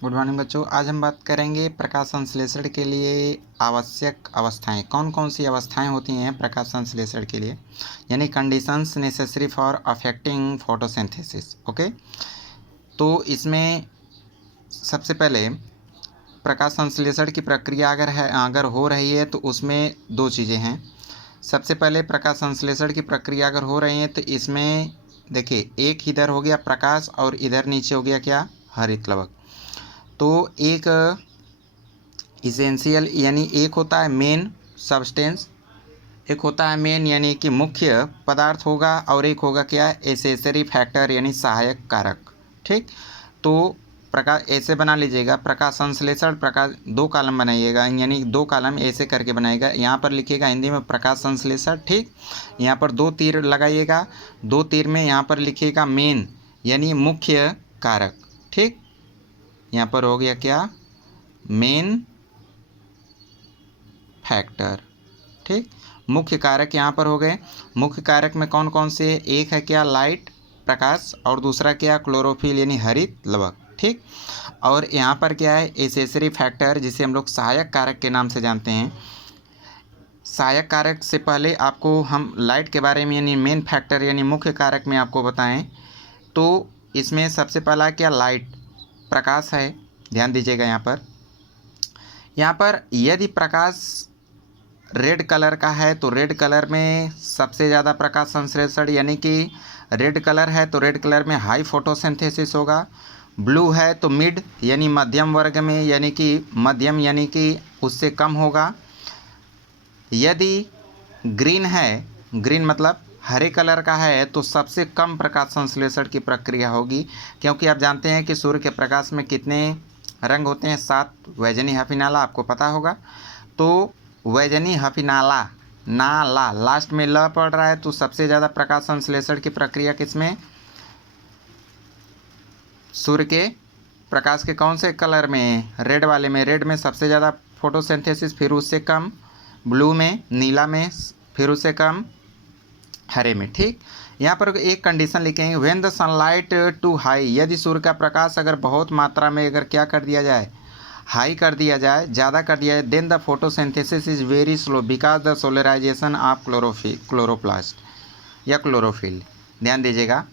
Good morning बच्चों। आज हम बात करेंगे प्रकाश संश्लेषण के लिए आवश्यक अवस्थाएं। कौन कौन सी अवस्थाएं होती हैं प्रकाश संश्लेषण के लिए, यानी conditions necessary for affecting photosynthesis. Okay, तो इसमें सबसे पहले प्रकाश संश्लेषण की प्रक्रिया अगर हो रही है तो उसमें दो चीज़ें हैं। सबसे पहले प्रकाश संश्लेषण की प्रक्रिया अगर हो रही है तो इसमें देखिए, एक इधर हो गया प्रकाश और इधर नीचे हो गया क्या, हरित लवक। तो एक इसेंशियल यानी एक होता है मेन सब्सटेंस, एक होता है मेन यानी कि मुख्य पदार्थ होगा, और एक होगा क्या, एसेसरी फैक्टर यानी सहायक कारक। ठीक, तो प्रकाश ऐसे बना लीजिएगा, प्रकाश संश्लेषण प्रकाश दो कॉलम बनाइएगा, यानी दो कॉलम ऐसे करके बनाएगा। यहाँ पर लिखिएगा हिंदी में प्रकाश संश्लेषण। ठीक, यहाँ पर दो तीर लगाइएगा, दो तीर में यहाँ पर लिखिएगा मेन यानी मुख्य कारक। ठीक, यहाँ पर हो गया क्या, मेन फैक्टर। ठीक, मुख्य कारक यहाँ पर हो गए। मुख्य कारक में कौन कौन से, एक है क्या, लाइट प्रकाश, और दूसरा क्या, क्लोरोफिल यानी हरित लवक। ठीक, और यहाँ पर क्या है, एसेसरी फैक्टर जिसे हम लोग सहायक कारक के नाम से जानते हैं। सहायक कारक से पहले आपको हम लाइट के बारे में यानी मेन फैक्टर यानी मुख्य कारक में आपको बताएं, तो इसमें सबसे पहला क्या, लाइट प्रकाश है। ध्यान दीजिएगा यहाँ पर यदि प्रकाश रेड कलर का है तो रेड कलर में सबसे ज़्यादा प्रकाश संश्लेषण, यानी कि रेड कलर है तो रेड कलर में हाई फोटोसिंथेसिस होगा। ब्लू है तो मिड यानी मध्यम वर्ग में, यानी कि मध्यम यानी कि उससे कम होगा। यदि ग्रीन है, ग्रीन मतलब हरे कलर का है, तो सबसे कम प्रकाश संश्लेषण की प्रक्रिया होगी, क्योंकि आप जानते हैं कि सूर्य के प्रकाश में कितने रंग होते हैं, 7 वैजनी हफिनाला, आपको पता होगा। तो वैजनी हफिनाला नाला लास्ट में ल पड़ रहा है, तो सबसे ज़्यादा प्रकाश संश्लेषण की प्रक्रिया किसमें, सूर्य के प्रकाश के कौन से कलर में, रेड वाले में। रेड में सबसे ज़्यादा फोटोसिंथेसिस, फिर उससे कम ब्लू में, नीला में, फिर उससे कम हरे में। ठीक, यहाँ पर एक कंडीशन लिखेंगे, when the sunlight too high, यदि सूर्य का प्रकाश अगर बहुत मात्रा में अगर क्या कर दिया जाए, हाई कर दिया जाए, ज़्यादा कर दिया जाए, then the photosynthesis is very slow because the solarization of chloroplast या क्लोरोफिल। ध्यान दीजिएगा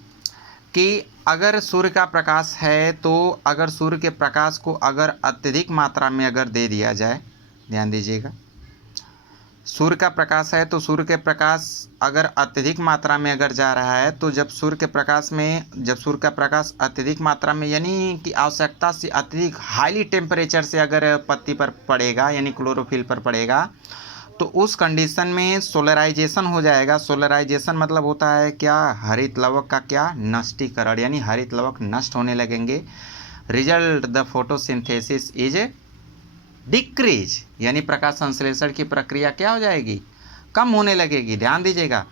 कि अगर सूर्य का प्रकाश है तो अगर सूर्य के प्रकाश को अगर अत्यधिक मात्रा में अगर दे दिया जाए, ध्यान दीजिएगा, सूर्य का प्रकाश है तो सूर्य के प्रकाश अगर अत्यधिक मात्रा में अगर जा रहा है, तो जब सूर्य का प्रकाश अत्यधिक मात्रा में यानी कि आवश्यकता से अत्यधिक हाईली टेम्परेचर से अगर पत्ती पर पड़ेगा यानी क्लोरोफिल पर पड़ेगा, तो उस कंडीशन में सोलराइजेशन हो जाएगा। सोलराइजेशन मतलब होता है क्या, हरित लवक का क्या, नष्टीकरण, यानी हरित लवक नष्ट होने लगेंगे। Result the photosynthesis is decrease, यानी प्रकाश संश्लेषण की प्रक्रिया क्या हो जाएगी, कम होने लगेगी। ध्यान दीजिएगा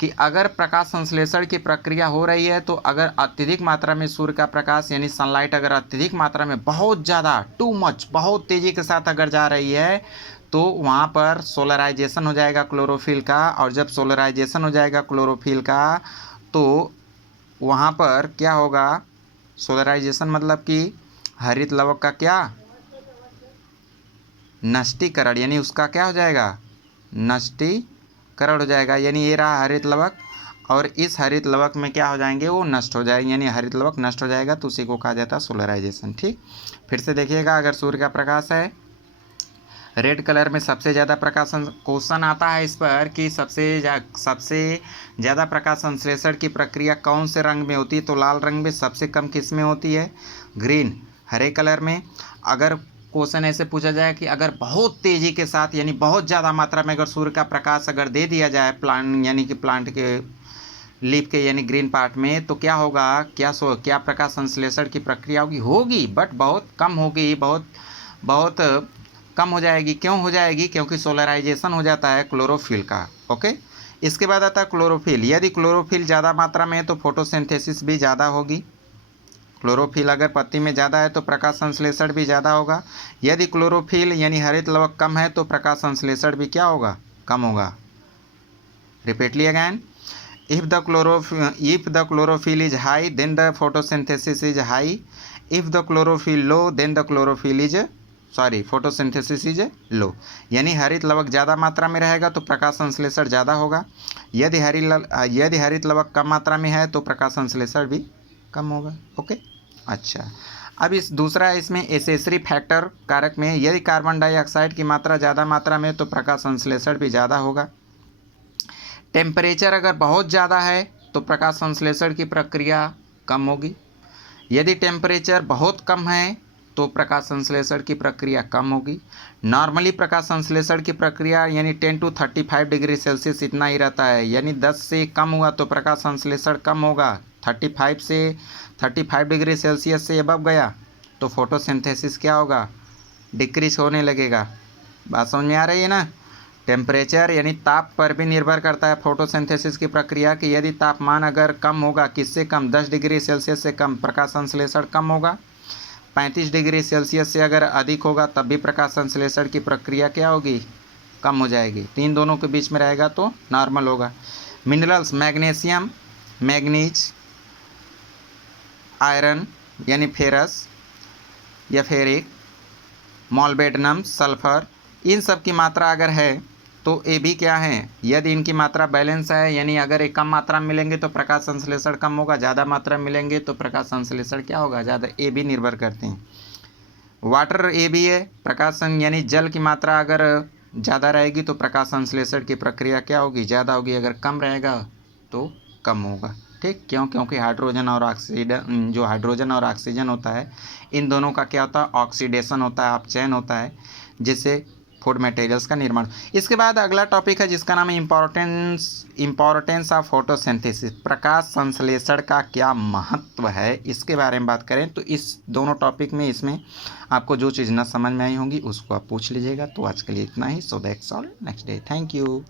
कि अगर प्रकाश संश्लेषण की प्रक्रिया हो रही है तो अगर अत्यधिक मात्रा में सूर्य का प्रकाश यानी सनलाइट अगर अत्यधिक मात्रा में बहुत ज़्यादा टू मच बहुत तेज़ी के साथ अगर जा रही है, तो वहाँ पर सोलराइजेशन हो जाएगा क्लोरोफिल का, और जब सोलराइजेशन हो जाएगा क्लोरोफिल का तो वहाँ पर क्या होगा, सोलराइजेशन मतलब कि हरित लवक का क्या, नष्टीकरण, यानी उसका क्या हो जाएगा, नष्टीकरण हो जाएगा। यानी ये रहा हरित लवक, और इस हरित लवक में क्या हो जाएंगे, वो नष्ट हो जाएंगे, यानी हरित लवक नष्ट हो जाएगा, तो उसी को कहा जाता है सोलराइजेशन। ठीक, फिर से देखिएगा, अगर सूर्य का प्रकाश है रेड कलर में सबसे ज़्यादा प्रकाश, क्वेश्चन आता है इस पर कि सबसे ज़्यादा प्रकाश संश्लेषण की प्रक्रिया कौन से रंग में होती है, तो लाल रंग में। सबसे कम किस में होती है, ग्रीन हरे कलर में। अगर क्वेश्चन ऐसे पूछा जाए कि अगर बहुत तेज़ी के साथ यानी बहुत ज़्यादा मात्रा में अगर सूर्य का प्रकाश अगर दे दिया जाए प्लांट यानी कि प्लांट के लीफ के यानी ग्रीन पार्ट में, तो क्या होगा, क्या प्रकाश संश्लेषण की प्रक्रिया होगी बट बहुत कम होगी, बहुत कम हो जाएगी। क्यों हो जाएगी, क्योंकि सोलराइजेशन हो जाता है क्लोरोफिल का। ओके, इसके बाद आता है क्लोरोफिल। यदि क्लोरोफिल ज़्यादा मात्रा में है तो फोटोसिंथेसिस भी ज़्यादा होगी। क्लोरोफिल अगर पत्ती में ज़्यादा है तो प्रकाश संश्लेषण भी ज़्यादा होगा। यदि क्लोरोफिल यानी हरित लवक कम है तो प्रकाश संश्लेषण भी क्या होगा, कम होगा। Repeatedly again, if the chlorophyll is high then the photosynthesis is high, if the chlorophyll low then the chlorophyll is photosynthesis is low, यानी हरित लवक ज़्यादा मात्रा में रहेगा तो प्रकाश संश्लेषण ज़्यादा होगा। यदि हरित लवक कम मात्रा में है तो प्रकाश संश्लेषण भी कम होगा। ओके, अच्छा, अब इस दूसरा इसमें एसेसरी फैक्टर कारक में, यदि कार्बन डाइऑक्साइड की मात्रा ज़्यादा मात्रा में तो प्रकाश संश्लेषण भी ज़्यादा होगा। टेम्परेचर अगर बहुत ज़्यादा है तो प्रकाश संश्लेषण की प्रक्रिया कम होगी। यदि टेम्परेचर बहुत कम है तो प्रकाश संश्लेषण की प्रक्रिया कम होगी। नॉर्मली प्रकाश संश्लेषण की प्रक्रिया यानी 10 to 35 डिग्री सेल्सियस इतना ही रहता है, यानी 10 से कम हुआ तो प्रकाश संश्लेषण कम होगा। 35 डिग्री सेल्सियस से अबव गया तो फोटोसिंथेसिस क्या होगा, डिक्रीज होने लगेगा। बात समझ में आ रही है ना। टेम्परेचर यानी ताप पर भी निर्भर करता है फोटोसिंथेसिस की प्रक्रिया कि यदि तापमान अगर कम होगा, किससे कम, 10 डिग्री सेल्सियस से कम, प्रकाश संश्लेषण कम होगा। 35 डिग्री सेल्सियस से अगर अधिक होगा तब भी प्रकाश संश्लेषण की प्रक्रिया क्या होगी, कम हो जाएगी। तीन दोनों के बीच में रहेगा तो नॉर्मल होगा। मिनरल्स मैग्नीशियम, मैग्नीज, आयरन यानी फेरस या फेरिक, मॉल्बेडनम, सल्फर, इन सब की मात्रा अगर है तो ये भी क्या है, यदि इनकी मात्रा बैलेंस है, यानी अगर एक कम मात्रा में मिलेंगे तो प्रकाश संश्लेषण कम होगा, ज़्यादा मात्रा में मिलेंगे तो प्रकाश संश्लेषण क्या होगा, ज़्यादा। ये भी निर्भर करते हैं। वाटर ये भी है, प्रकाश यानी जल की मात्रा अगर ज़्यादा रहेगी तो प्रकाश संश्लेषण की प्रक्रिया क्या होगी, ज़्यादा होगी, अगर कम रहेगा तो कम होगा। ठीक, क्योंकि हाइड्रोजन और ऑक्सीजन, जो हाइड्रोजन और ऑक्सीजन होता है, इन दोनों का क्या होता है, ऑक्सीडेशन होता है, अपचयन होता है, जिससे फूड मटेरियल्स का निर्माण। इसके बाद अगला टॉपिक है जिसका नाम है इम्पोर्टेंस ऑफ फोटोसिंथेसिस, प्रकाश संश्लेषण का क्या महत्व है, इसके बारे में बात करें तो इस दोनों टॉपिक में इसमें आपको जो चीज़ ना समझ में आई होंगी उसको आप पूछ लीजिएगा। तो आज के लिए इतना ही। So that's all, next day, thank you.